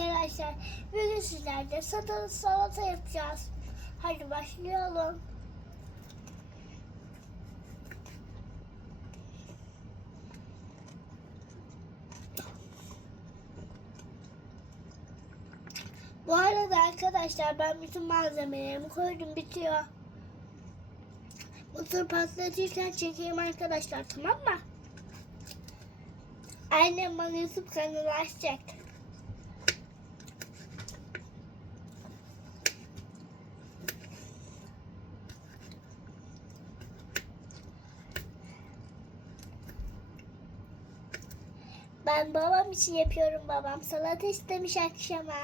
arkadaşlar. Bugün sizlerle salata, yapacağız. Hadi başlayalım. Bu arada arkadaşlar ben bütün malzemelerimi koydum bitiyor. Mısır patlatırken çekeyim arkadaşlar tamam mı? Annem bana YouTube kanalı açacak. Ben babam için yapıyorum babam. Salata istemiş akşama.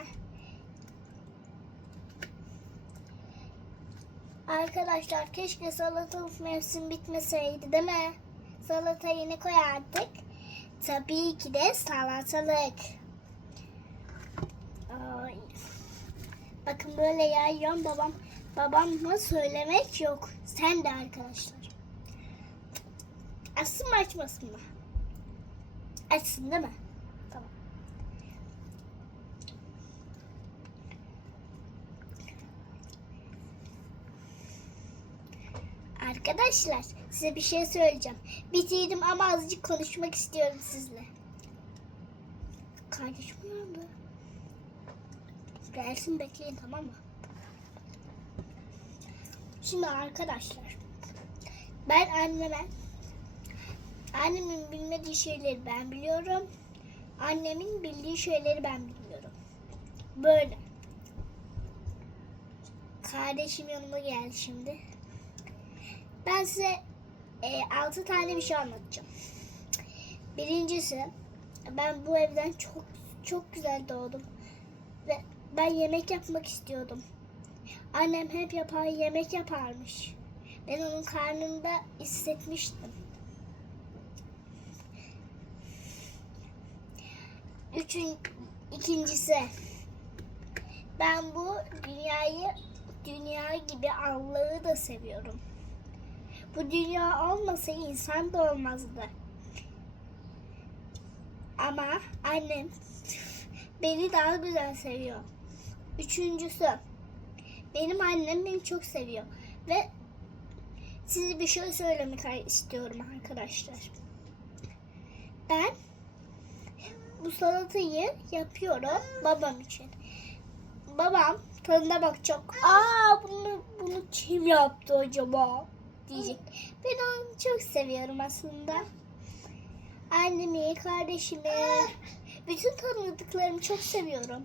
Arkadaşlar keşke salatalık mevsim bitmeseydi değil mi? Salata yeni koyardık. Tabii ki de salatalık. Ay. Bakın böyle yayıyorum babam. Babama söylemek yok. Sen de arkadaşlar. Mı açmasın mı? Açsın değil mi? Tamam. Arkadaşlar size bir şey söyleyeceğim. Bitirdim ama azıcık konuşmak istiyorum sizle. Kardeşim uyandı. Gelsin bekleyin tamam mı? Şimdi arkadaşlar ben anneme annemin bilmediği şeyleri ben biliyorum. Annemin bildiği şeyleri ben bilmiyorum. Böyle. Kardeşim yanıma geldi şimdi. Ben size e, 6 tane bir şey anlatacağım. Birincisi ben bu evden çok çok güzel doğdum. Ve ben yemek yapmak istiyordum. Annem hep yapar yemek yaparmış. Ben onun karnında hissetmiştim. Üçün, ikincisi ben bu dünyayı dünya gibi Allah'ı da seviyorum. Bu dünya olmasa insan da olmazdı. Ama annem beni daha güzel seviyor. Üçüncüsü, benim annem beni çok seviyor. Ve size bir şey söylemek istiyorum arkadaşlar. Ben bu salatayı yapıyorum babam için. Babam tadına bakacak. Aa bunu, bunu kim yaptı acaba? diyecek. Ben onu çok seviyorum aslında. Annemi, kardeşimi, bütün tanıdıklarımı çok seviyorum.